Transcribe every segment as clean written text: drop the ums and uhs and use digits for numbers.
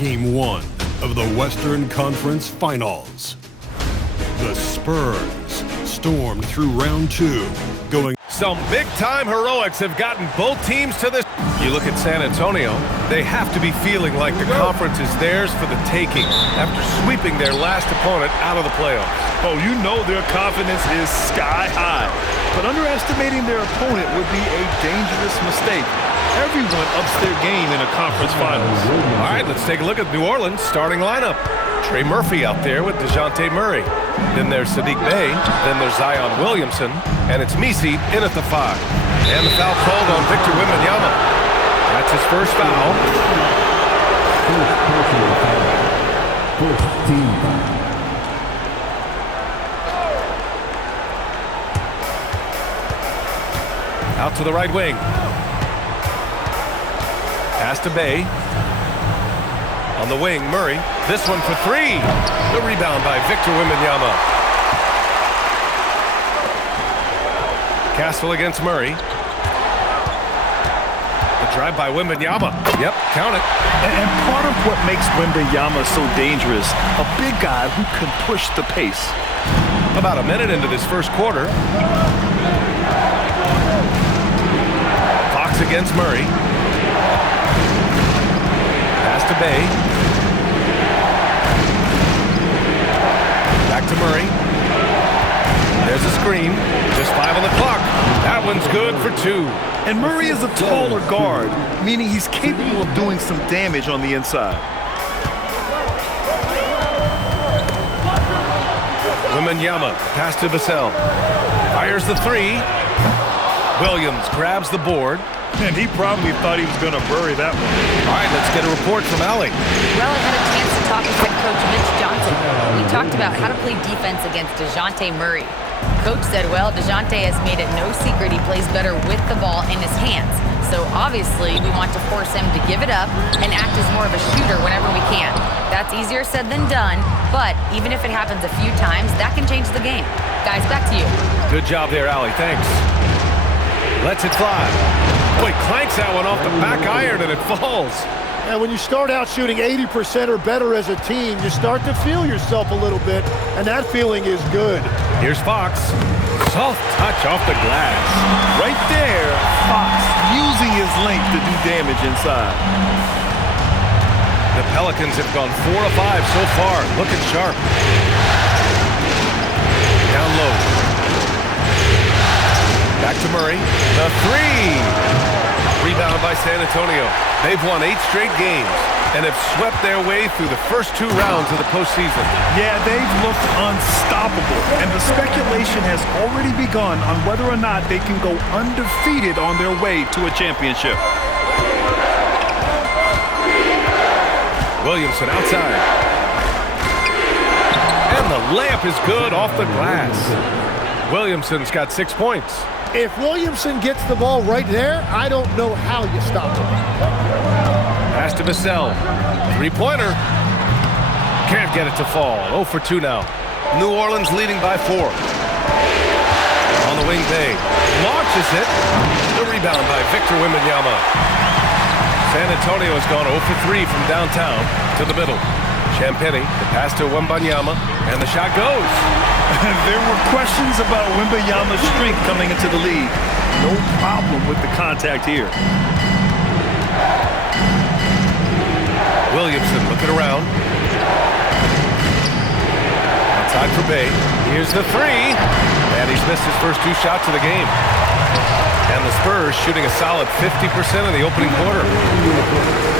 Game 1 of the Western Conference Finals. The Spurs stormed through round 2, going... Some big-time heroics have gotten both teams to this. You look at San Antonio, they have to be feeling like the conference is theirs for the taking after sweeping their last opponent out of the playoffs. Oh, you know their confidence is sky high. But underestimating their opponent would be a dangerous mistake. Everyone ups their game in a conference finals. All right, let's take a look at New Orleans' starting lineup. Trey Murphy out there with DeJounte Murray. Then there's Saddiq Bey. Then there's Zion Williamson. And it's Messi in at the 5. And the foul called on Victor Wembanyama. That's his first foul. First team foul. Out to the right wing. Pass to Bey. On the wing, Murray. This one for 3. The rebound by Victor Wembanyama. Castle against Murray. The drive by Wembanyama. Yep, count it. And part of what makes Wembanyama so dangerous, a big guy who can push the pace. About a minute into this first quarter. Fox against Murray. Pass to Bey. Back to Murray. There's a screen. Just 5 on the clock. That one's good for 2. And Murray is a taller guard, meaning he's capable of doing some damage on the inside. Wembanyama, pass to Vassell. Fires the 3. Williams grabs the board. And he probably thought he was going to bury that one. All right, let's get a report from Allie. Well, I had a chance to talk with head coach Mitch Johnson. We talked about how to play defense against DeJounte Murray. Coach said, well, DeJounte has made it no secret he plays better with the ball in his hands. So obviously, we want to force him to give it up and act as more of a shooter whenever we can. That's easier said than done, but even if it happens a few times, that can change the game. Guys, back to you. Good job there, Allie. Thanks. Lets it fly. Boy, clanks that one off the back iron and it falls. And when you start out shooting 80% or better as a team, you start to feel yourself a little bit, and that feeling is good. Here's Fox. Soft touch off the glass. Right there, Fox using his length to do damage inside. The Pelicans have gone 4 of 5 so far. Looking sharp. Down low. Back to Murray. The 3. Rebound by San Antonio. They've won 8 straight games and have swept their way through the first 2 rounds of the postseason. Yeah, they've looked unstoppable, and the speculation has already begun on whether or not they can go undefeated on their way to a championship. Williamson outside. And the layup is good off the glass. Williamson's got 6 points. If Williamson gets the ball right there, I don't know how you stop him. Pass to Vassell. 3-pointer. Can't get it to fall. 0 for 2 now. New Orleans leading by 4. On the wing, Bey launches it. The rebound by Victor Wembanyama. San Antonio has gone 0 for 3 from downtown to the middle. Champagnie, the pass to Wembanyama, and the shot goes. There were questions about Wembanyama's strength coming into the league. No problem with the contact here. Williamson looking around. Outside for Bey. Here's the 3. And he's missed his first 2 shots of the game. And the Spurs shooting a solid 50% in the opening quarter.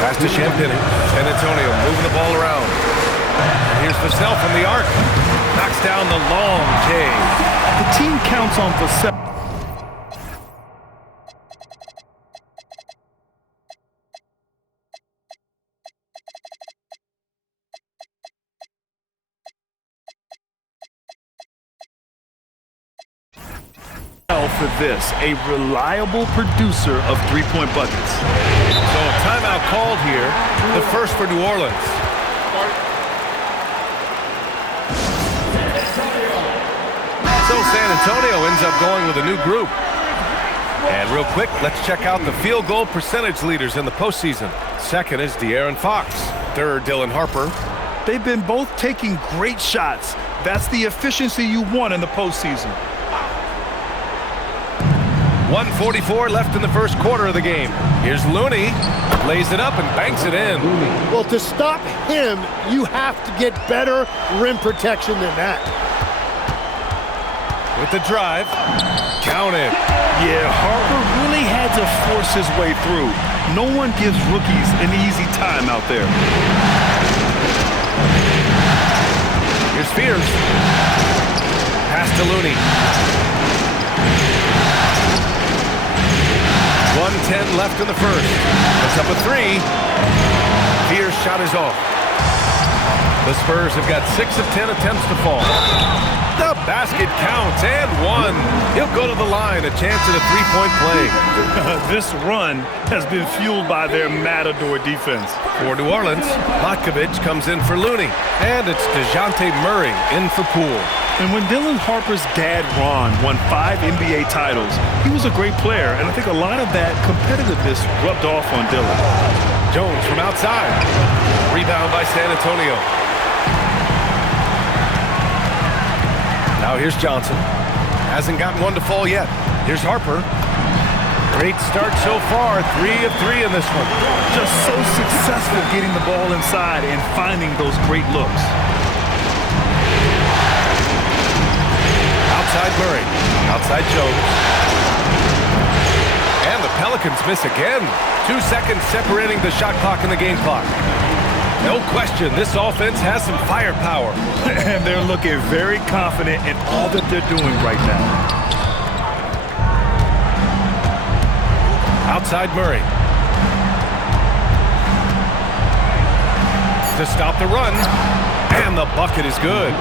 Pass to Champagnie. San Antonio moving the ball around. And here's Vassell from the arc. Knocks down the long K. The team counts on Vassell. For this, a reliable producer of 3-point buckets. So a timeout called here, the first for New Orleans. So San Antonio ends up going with a new group. And real quick, let's check out the field goal percentage leaders in the postseason. Second is De'Aaron Fox. third, Dylan Harper. They've been both taking great shots. That's the efficiency you want in the postseason. 1:44 left in the first quarter of the game. Here's Looney. Lays it up and banks it in. Well, to stop him, you have to get better rim protection than that. With the drive. Count it. Yeah, Harper really had to force his way through. No one gives rookies an easy time out there. Here's Spears. Pass to Looney. 1:10 left in the first. Puts up a three. Spears' shot is off. The Spurs have got 6 of 10 attempts to fall. The basket counts and one. He'll go to the line, a chance at a three-point play. This run has been fueled by their Matador defense. For New Orleans, Matkovic comes in for Looney. And it's DeJounte Murray in for Poole. And when Dylan Harper's dad, Ron, won 5 NBA titles, he was a great player, and I think a lot of that competitiveness rubbed off on Dylan. Jones from outside. Rebound by San Antonio. Now here's Johnson. Hasn't gotten one to fall yet. Here's Harper. Great start so far. 3 of 3 in this one. Just so successful getting the ball inside and finding those great looks. Outside Murray. Outside Jones. And the Pelicans miss again. 2 seconds separating the shot clock and the game clock. No question, this offense has some firepower. And they're looking very confident in all that they're doing right now. Outside Murray. To stop the run. And the bucket is good.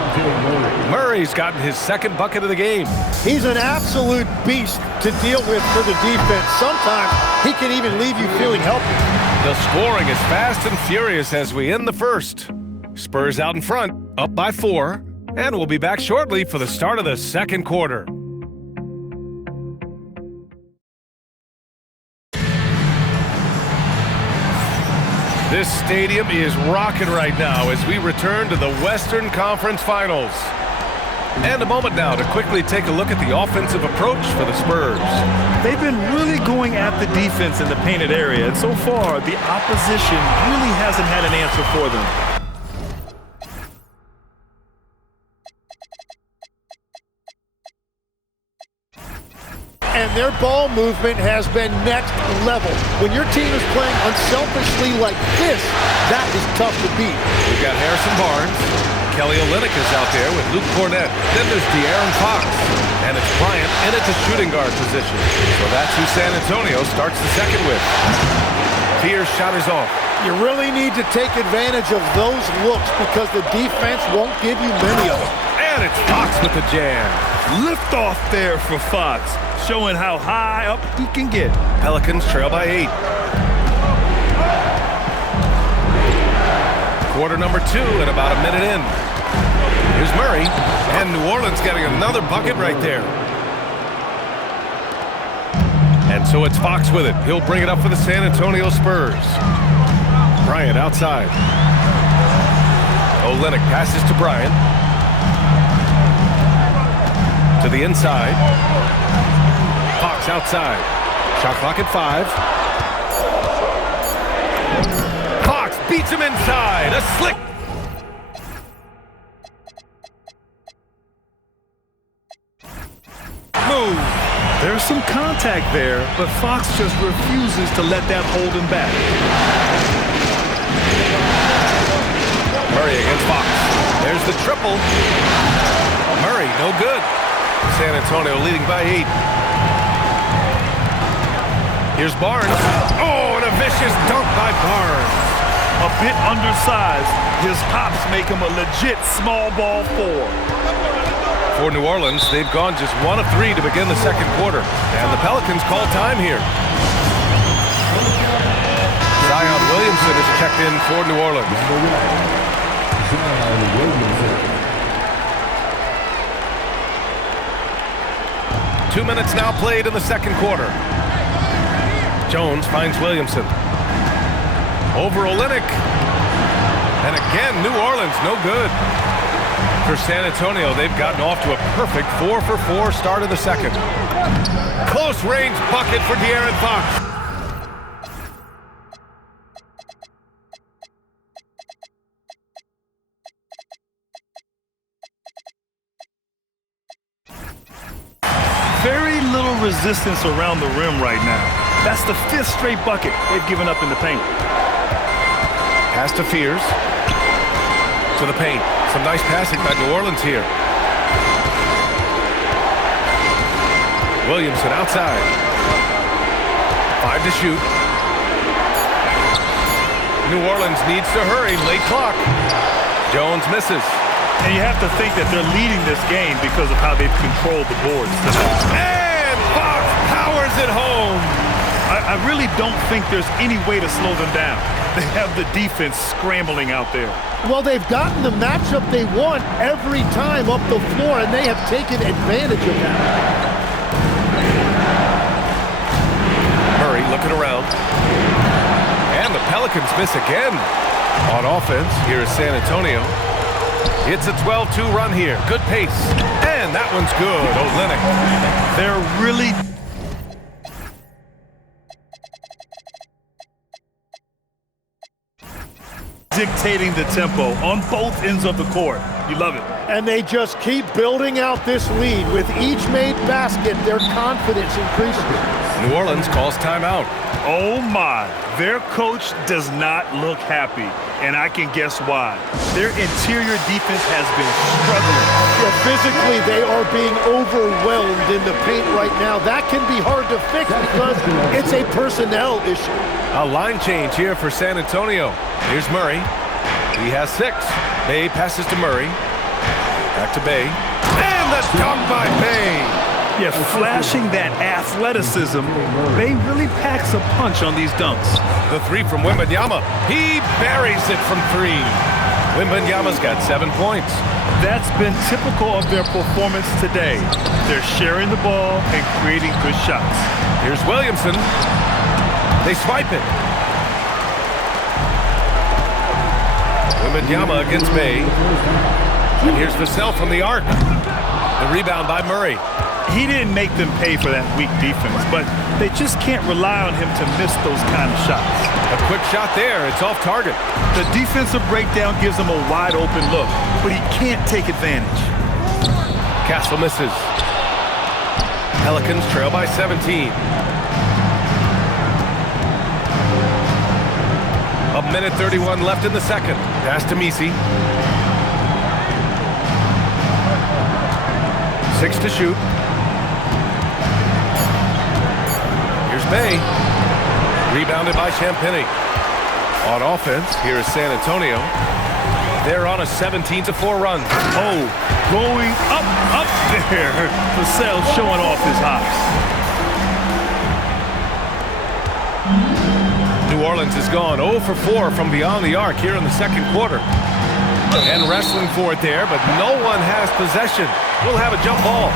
Murray's gotten his second bucket of the game. He's an absolute beast to deal with for the defense. Sometimes he can even leave you feeling helpless. The scoring is fast and furious as we end the first. Spurs out in front, up by 4, and we'll be back shortly for the start of the second quarter. This stadium is rocking right now as we return to the Western Conference Finals. And a moment now to quickly take a look at the offensive approach for the Spurs. They've been really going at the defense in the painted area, and so far, the opposition really hasn't had an answer for them. And their ball movement has been next level. When your team is playing unselfishly like this, that is tough to beat. We've got Harrison Barnes. Kelly Olynyk is out there with Luke Cornett. Then there's De'Aaron Fox. And it's Bryant in at the shooting guard position. So that's who San Antonio starts the second with. Spears' shot is off. You really need to take advantage of those looks because the defense won't give you many of them. And it's Fox with the jam. Lift off there for Fox, showing how high up he can get. Pelicans trail by 8. Quarter number 2 and about a minute in. Here's Murray, and New Orleans getting another bucket right there. And so it's Fox with it. He'll bring it up for the San Antonio Spurs. Bryant outside. Olynyk passes to Bryant. To the inside. Fox outside. Shot clock at 5. Fox beats him inside. A slick. Move. There's some contact there, but Fox just refuses to let that hold him back. Murray against Fox. There's the triple. Murray, no good. San Antonio leading by 8. Here's Barnes. Oh, and a vicious dunk by Barnes. A bit undersized. His hops make him a legit small ball 4. For New Orleans, they've gone just 1 of 3 to begin the second quarter. And the Pelicans call time here. Zion Williamson is checked in for New Orleans. 2 minutes now played in the second quarter. Jones finds Williamson. Over Olynyk. And again, New Orleans, no good. For San Antonio, they've gotten off to a perfect 4-for-4 start of the second. Close range bucket for De'Aaron Fox. Very little resistance around the rim right now. That's the 5th straight bucket they've given up in the paint. Pass to Fears. To the paint. Some nice passing by New Orleans here. Williamson outside. 5 to shoot. New Orleans needs to hurry. Late clock. Jones misses. And you have to think that they're leading this game because of how they've controlled the boards tonight. And Fox powers it home. I really don't think there's any way to slow them down. They have the defense scrambling out there. Well, they've gotten the matchup they want every time up the floor, and they have taken advantage of that. Murray looking around. And the Pelicans miss again. On offense, here is San Antonio. It's a 12-2 run here. Good pace. And that one's good. Olynyk. They're really dictating the tempo on both ends of the court. You love it. And they just keep building out this lead. With each made basket, their confidence increases. New Orleans calls timeout. Oh my, their coach does not look happy, and I can guess why. Their interior defense has been struggling. Yeah, physically, they are being overwhelmed in the paint right now. That can be hard to fix because it's a personnel issue. A line change here for San Antonio. Here's Murray. He has 6. Bay passes to Murray. Back to Bay. And the dunk by Bay. Yeah, flashing that athleticism, Bay really packs a punch on these dunks. The 3 from Wembanyama. He buries it from 3. Wembanyama's got 7 points. That's been typical of their performance today. They're sharing the ball and creating good shots. Here's Williamson. They swipe it. Wembanyama against Bay. And here's Vassell from the arc. The rebound by Murray. He didn't make them pay for that weak defense, but they just can't rely on him to miss those kind of shots. A quick shot there. It's off target. The defensive breakdown gives him a wide open look, but he can't take advantage. Castle misses. Pelicans trail by 17. A minute 31 left in the second. Pass to Messi. 6 to shoot. Here's Bay. Rebounded by Champagnie. On offense, here is San Antonio. They're on a 17-4 run. Oh, going up there. Vassell showing off his hops. New Orleans has gone 0 for 4 from beyond the arc here in the second quarter. And wrestling for it there, but no one has possession. We'll have a jump ball.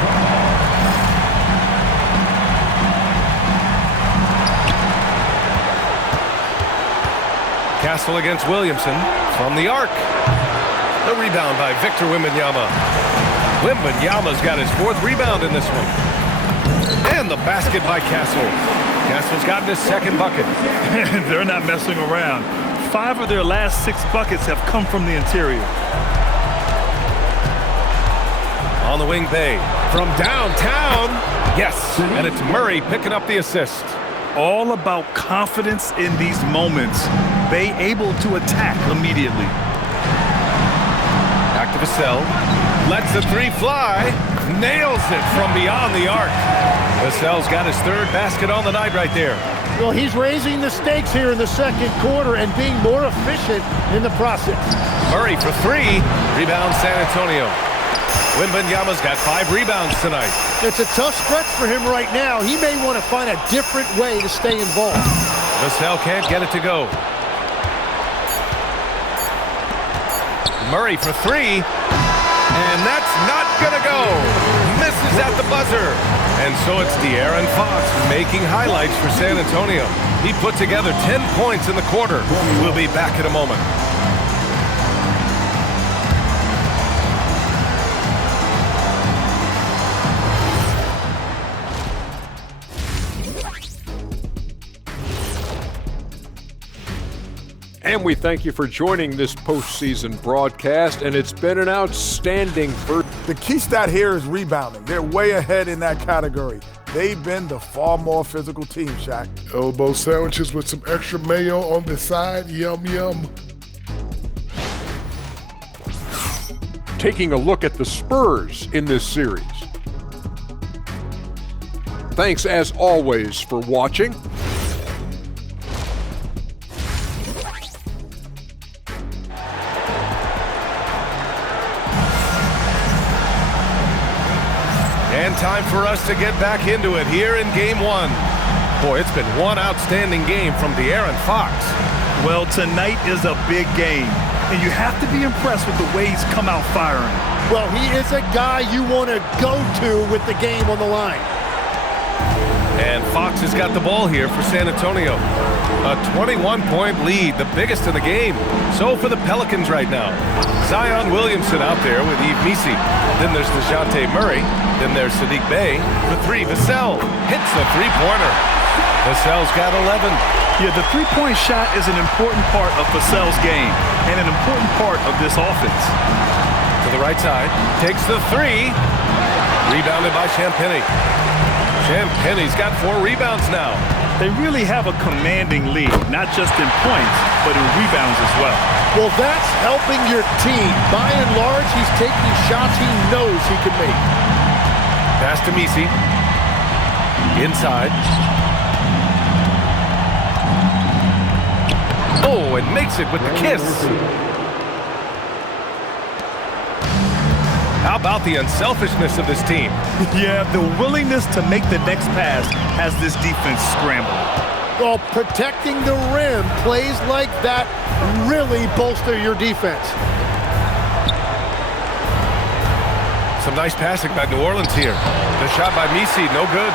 Castle against Williamson from the arc. The rebound by Victor Wembanyama. Wembanyama's got his 4th rebound in this one. And the basket by Castle. Castle's gotten his 2nd bucket. They're not messing around. 5 of their last 6 buckets have come from the interior. On the wing, Bay. From downtown. Yes, and it's Murray picking up the assist. All about confidence in these moments. Bay able to attack immediately. Back to Vassell. Lets the 3 fly. Nails it from beyond the arc. Vassell's got his 3rd basket on the night right there. Well, he's raising the stakes here in the second quarter and being more efficient in the process. Murray for 3. Rebound San Antonio. Wembanyama's got 5 rebounds tonight. It's a tough stretch for him right now. He may want to find a different way to stay involved. Vassell can't get it to go. Murray for 3. And that's not going to go. Misses at the buzzer. And so it's De'Aaron Fox making highlights for San Antonio. He put together 10 points in the quarter. We'll be back in a moment. And we thank you for joining this postseason broadcast, and it's been an outstanding first. The key stat here is rebounding. They're way ahead in that category. They've been the far more physical team, Shaq. Elbow sandwiches with some extra mayo on the side. Yum, yum. Taking a look at the Spurs in this series. Thanks, as always, for watching. And time for us to get back into it here in Game 1. Boy, it's been one outstanding game from De'Aaron Fox. Well, tonight is a big game, and you have to be impressed with the way he's come out firing. Well, he is a guy you want to go to with the game on the line. And Fox has got the ball here for San Antonio. A 21-point lead, the biggest in the game. So for the Pelicans right now. Zion Williamson out there with Yves Missi. Then there's DeJounte Murray. Then there's Saddiq Bey. The three, Vassell hits the three-pointer. Vassell's got 11. Yeah, the three-point shot is an important part of Vassell's game and an important part of this offense. To the right side, takes the three. Rebounded by Champagnie. Champagnie's got 4 rebounds now. They really have a commanding lead, not just in points, but in rebounds as well. Well, that's helping your team. By and large, he's taking shots he knows he can make. Pass to Missi. Inside. Oh, and makes it with the kiss. How about the unselfishness of this team? Yeah, the willingness to make the next pass has this defense scrambled. Well, protecting the rim, plays like that really bolster your defense. Some nice passing by New Orleans here. The shot by Missi, no good.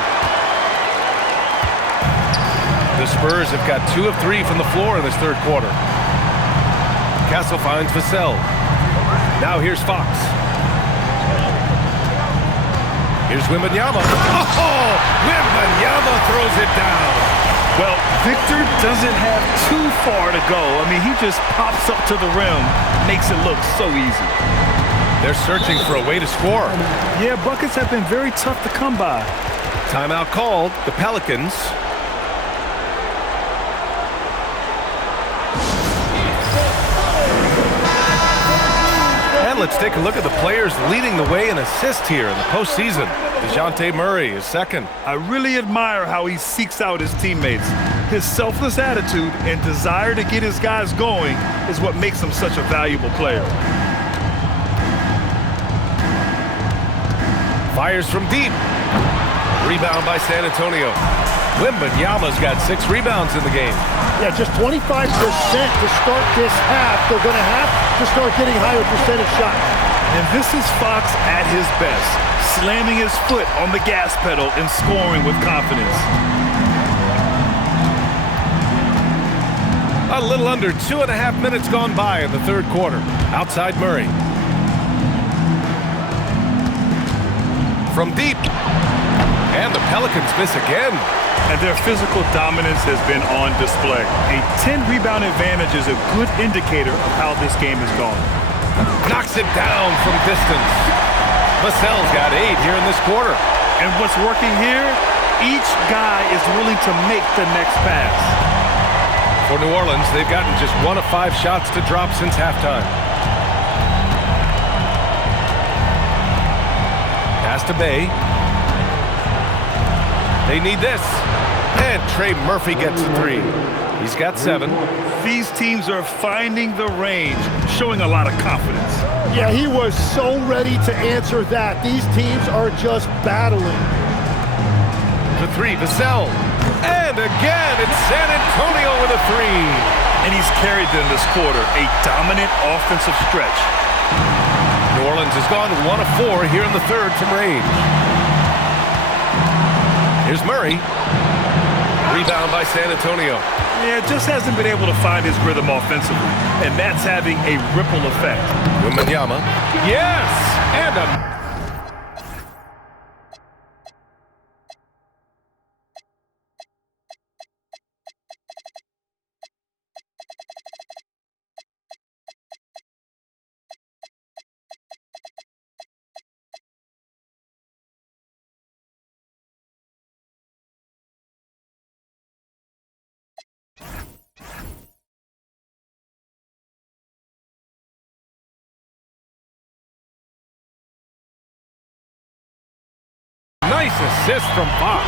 The Spurs have got 2 of 3 from the floor in this third quarter. Castle finds Vassell. Now here's Fox. Here's Wembanyama. Oh, Wembanyama throws it down. Well, Victor doesn't have too far to go. I mean, he just pops up to the rim, makes it look so easy. They're searching for a way to score. Yeah, buckets have been very tough to come by. Timeout called. The Pelicans. And let's take a look at the players leading the way in assists here in the postseason. DeJounte Murray is second. I really admire how he seeks out his teammates. His selfless attitude and desire to get his guys going is what makes him such a valuable player. Fires from deep. Rebound by San Antonio. Wembanyama's got 6 rebounds in the game. Yeah, just 25% to start this half. They're going to have to start getting higher percentage shots. And this is Fox at his best, slamming his foot on the gas pedal and scoring with confidence. A little under 2.5 minutes gone by in the third quarter. Outside Murray. From deep. And the Pelicans miss again. And their physical dominance has been on display. A 10-rebound advantage is a good indicator of how this game has gone. Knocks it down from distance. Vassell's got 8 here in this quarter. And what's working here, each guy is willing to make the next pass. For New Orleans, they've gotten just 1 of 5 shots to drop since halftime. Pass to Bey. They need this. And Trey Murphy gets a 3. He's got 7. These teams are finding the range, showing a lot of confidence. Yeah, he was so ready to answer that. These teams are just battling. The 3, Vassell. And again, it's San Antonio with a 3. And he's carried them this quarter, a dominant offensive stretch. New Orleans has gone 1 of 4 here in the third from range. Here's Murray. Rebound by San Antonio. Yeah, just hasn't been able to find his rhythm offensively, and that's having a ripple effect. Wembanyama. Yes! And a Nice assist from Fox.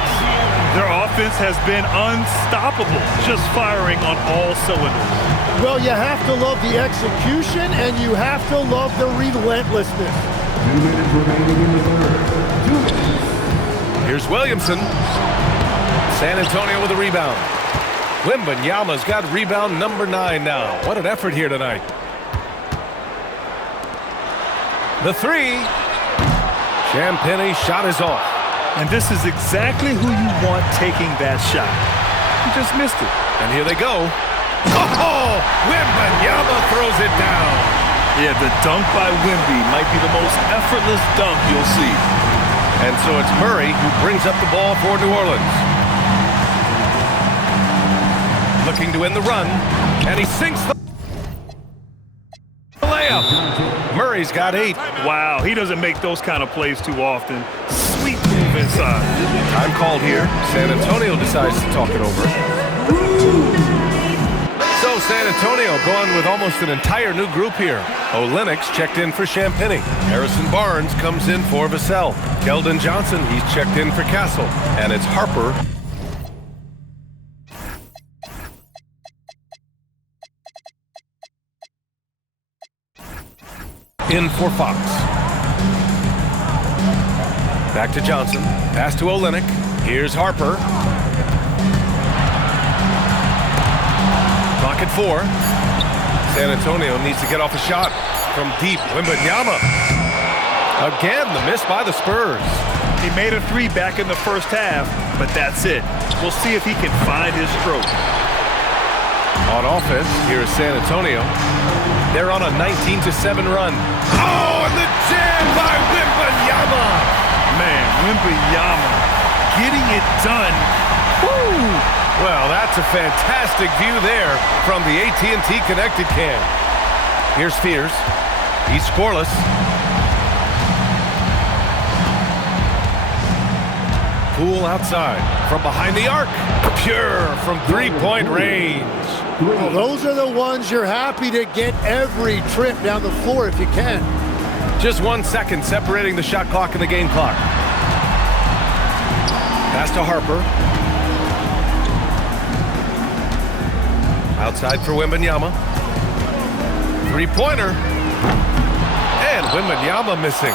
Their offense has been unstoppable, just firing on all cylinders. Well, you have to love the execution, and you have to love the relentlessness. 2 minutes remaining in the third. 2 minutes. Here's Williamson. San Antonio with a rebound. Wembanyama's got rebound number 9 now. What an effort here tonight. The 3. Champagnie shot is off. And this is exactly who you want taking that shot. He just missed it. And here they go. Oh, Wembanyama throws it down. Yeah, the dunk by Wemby might be the most effortless dunk you'll see. And so it's Murray who brings up the ball for New Orleans. Looking to end the run, and he sinks the layup. Murray's got 8. Wow, he doesn't make those kind of plays too often. Sweet move inside. Time called here. San Antonio decides to talk it over. So San Antonio going with almost an entire new group here. Olynyk checked in for Champagnie. Harrison Barnes comes in for Vassell. Keldon Johnson, he's checked in for Castle. And it's Harper. In for Fox. Back to Johnson. Pass to Olynyk. Here's Harper. Clock at 4. San Antonio needs to get off a shot from deep. Wembanyama. Again, the miss by the Spurs. He made a 3 back in the first half, but that's it. We'll see if he can find his stroke. On offense, here's San Antonio. They're on a 19-7 run. Oh, and the jam by Wembanyama. Man, Wembanyama getting it done. Woo! Well, that's a fantastic view there from the AT&T Connected Cam. Here's Fears. He's scoreless. Poole outside from behind the arc. Pure from three-point range. Well, those are the ones you're happy to get every trip down the floor if you can. Just 1 second separating the shot clock and the game clock. Pass to Harper. Outside for Wembanyama. Three-pointer. And Wembanyama missing.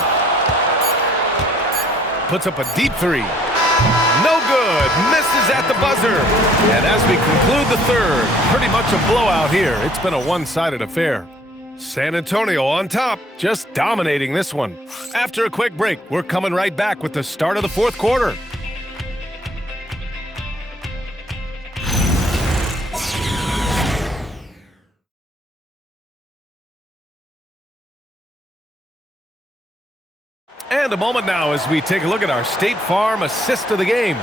Puts up a deep 3. No good. Misses at the buzzer. And as we conclude the third, pretty much a blowout here. It's been a one-sided affair. San Antonio on top, just dominating this one. After a quick break, we're coming right back with the start of the fourth quarter. And a moment now as we take a look at our State Farm assist of the game.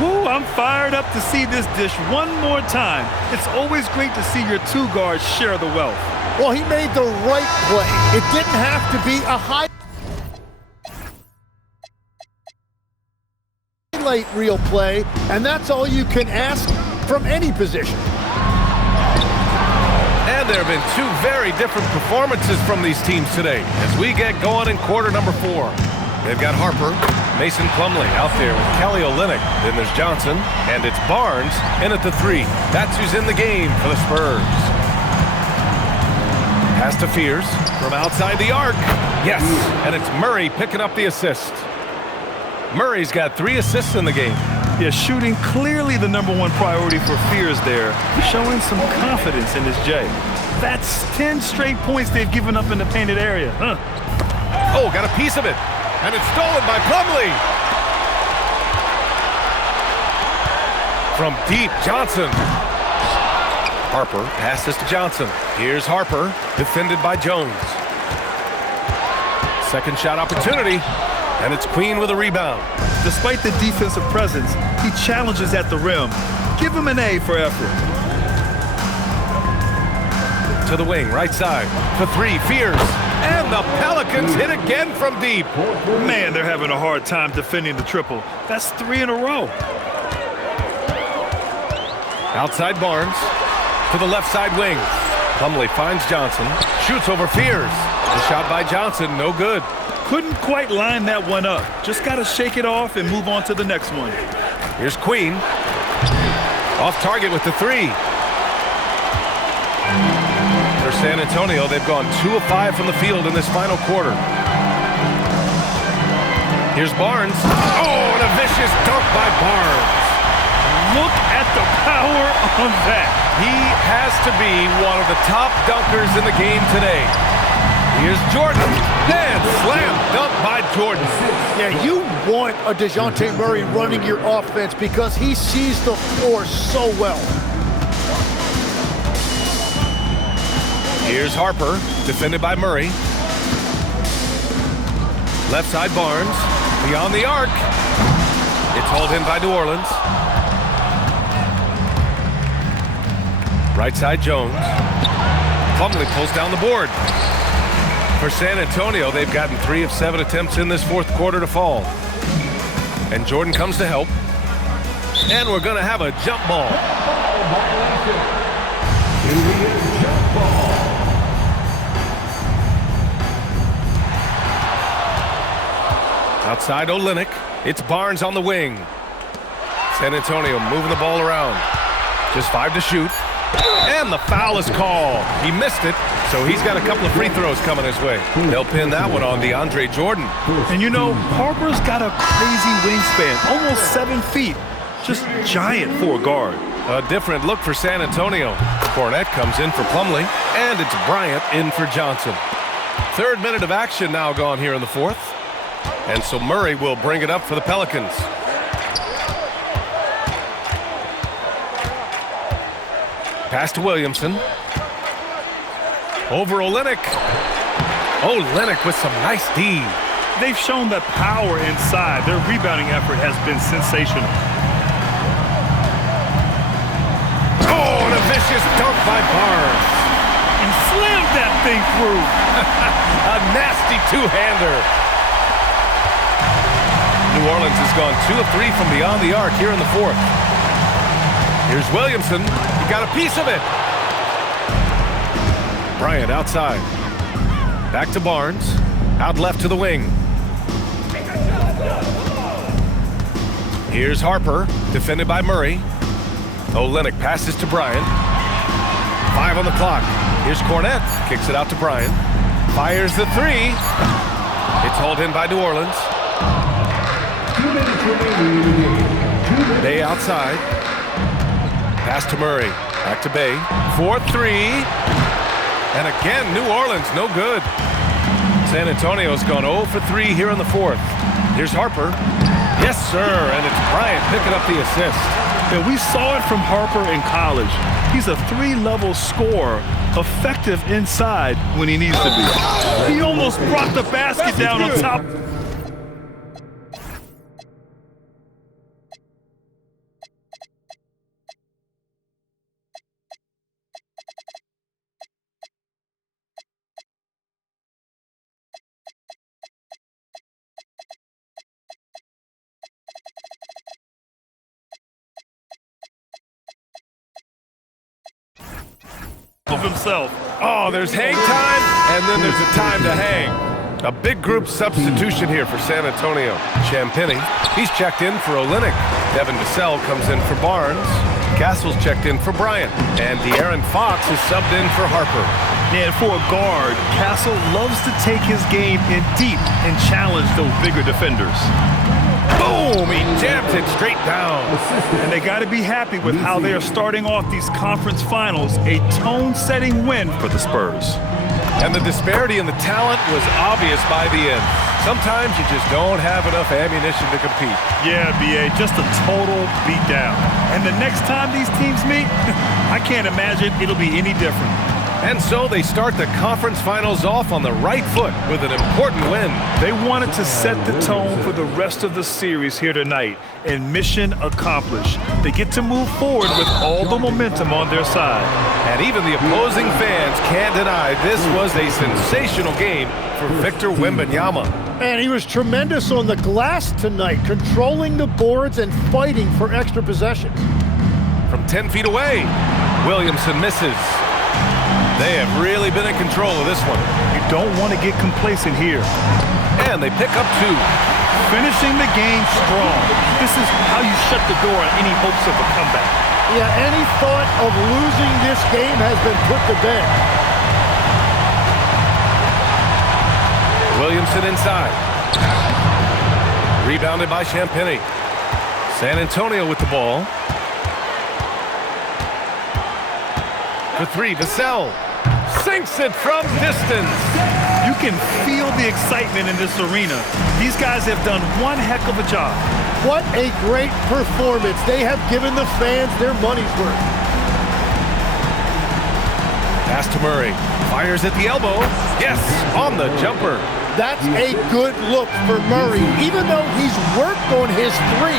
Woo, I'm fired up to see this dish one more time. It's always great to see your two guards share the wealth. Well, he made the right play. It didn't have to be a highlight reel play, and that's all you can ask from any position. And there have been two very different performances from these teams today as we get going in quarter number 4. They've got Harper, Mason Plumlee out there with Kelly Olynyk. Then there's Johnson, and it's Barnes in at the 3. That's who's in the game for the Spurs. Pass to Fears from outside the arc. Yes, and it's Murray picking up the assist. Murray's got 3 assists in the game. Yeah, shooting clearly the #1 priority for Fears there, showing some confidence in his J. That's 10 straight points they've given up in the painted area. Huh. Oh, got a piece of it. And it's stolen by Plumlee. From deep, Johnson. Harper passes to Johnson. Here's Harper, defended by Jones. Second shot opportunity, and it's Queen with a rebound. Despite the defensive presence, he challenges at the rim. Give him an A for effort. To the wing, right side. For 3, Fears. And the Pelicans hit again from deep. Man, they're having a hard time defending the triple. That's 3 in a row. Outside Barnes. To the left side wing. Plumlee finds Johnson. Shoots over Fears. The shot by Johnson, no good. Couldn't quite line that one up. Just got to shake it off and move on to the next one. Here's Queen. Off target with the three. For San Antonio, they've gone 2 of 5 from the field in this final quarter. Here's Barnes. Oh, and a vicious dunk by Barnes. Look at the power on that. He has to be one of the top dunkers in the game today. Here's Jordan. Then slam dunk by Jordan. Yeah, you want a DeJounte Murray running your offense because he sees the floor so well. Here's Harper, defended by Murray. Left side Barnes, beyond the arc. It's hauled in by New Orleans. Right side Jones. Plumlee pulls down the board. For San Antonio, they've gotten 3 of 7 attempts in this fourth quarter to fall. And Jordan comes to help. And we're going to have a jump ball. Outside Olynyk. It's Barnes on the wing. San Antonio moving the ball around. Just 5 to shoot. And the foul is called. He missed it, so he's got a couple of free throws coming his way. They'll pin that one on DeAndre Jordan. And you know, Harper's got a crazy wingspan, almost 7 feet. Just giant for a guard. A different look for San Antonio. Cornette comes in for Plumlee, and it's Bryant in for Johnson. 3rd minute of action now gone here in the 4th. And so Murray will bring it up for the Pelicans. Pass to Williamson. Over Olynyk. Olynyk with some nice D. They've shown that power inside. Their rebounding effort has been sensational. Oh, and a vicious dunk by Barnes. And slammed that thing through. A nasty two-hander. New Orleans has gone 2 of 3 from beyond the arc here in the 4th. Here's Williamson. He got a piece of it. Bryant outside. Back to Barnes. Out left to the wing. Here's Harper, defended by Murray. Olynyk passes to Bryant. 5 on the clock. Here's Cornette. Kicks it out to Bryant. Fires the 3. It's hauled in by New Orleans. 2 minutes remaining in the game. Bay outside. Pass to Murray. Back to Bay. 4-3. And again, New Orleans, no good. San Antonio's gone 0 for 3 here in the 4th. Here's Harper. Yes, sir. And it's Bryant picking up the assist. Yeah, we saw it from Harper in college. He's a 3-level scorer, effective inside when he needs to be. He almost brought the basket down on top. Of himself. Oh, there's hang time, and then there's a time to hang. A big group substitution here for San Antonio. Champagnie, he's checked in for Olynyk. Devin Vassell comes in for Barnes. Castle's checked in for Bryant. And De'Aaron Fox is subbed in for Harper. And for a guard, Castle loves to take his game in deep and challenge those bigger defenders. Boom! He jams it straight down. And they got to be happy with how they are starting off these conference finals. A tone-setting win for the Spurs. And the disparity in the talent was obvious by the end. Sometimes you just don't have enough ammunition to compete. Yeah, B.A., just a total beatdown. And the next time these teams meet, I can't imagine it'll be any different. And so they start the conference finals off on the right foot with an important win. They wanted to set the tone for the rest of the series here tonight, and mission accomplished. They get to move forward with all the momentum on their side. And even the opposing fans can't deny this was a sensational game for Victor Wembanyama. And he was tremendous on the glass tonight, controlling the boards and fighting for extra possessions. From 10 feet away, Williamson misses. They have really been in control of this one. You don't want to get complacent here. And they pick up 2. Finishing the game strong. This is how you shut the door on any hopes of a comeback. Yeah, any thought of losing this game has been put to bed. Williamson inside. Rebounded by Champagnie. San Antonio with the ball. For 3, Vassell. Sinks it from distance. You can feel the excitement in this arena. These guys have done one heck of a job. What a great performance. They have given the fans their money's worth. Pass to Murray. Fires at the elbow. Yes, on the jumper. That's a good look for Murray. Even though he's worked on his 3,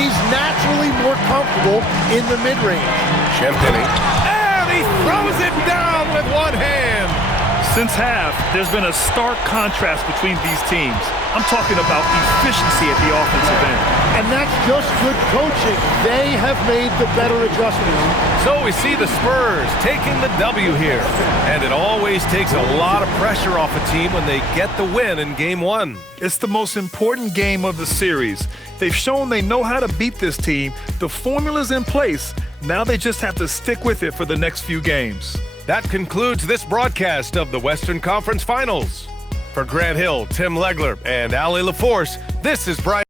he's naturally more comfortable in the mid-range. Champagnie. And he throws it down with one hand. Since half, there's been a stark contrast between these teams. I'm talking about efficiency at the offensive end. And that's just good coaching. They have made the better adjustments. So we see the Spurs taking the W here. And it always takes a lot of pressure off a team when they get the win in Game 1. It's the most important game of the series. They've shown they know how to beat this team. The formula's in place. Now they just have to stick with it for the next few games. That concludes this broadcast of the Western Conference Finals. For Grant Hill, Tim Legler, and Allie LaForce, this is Brian.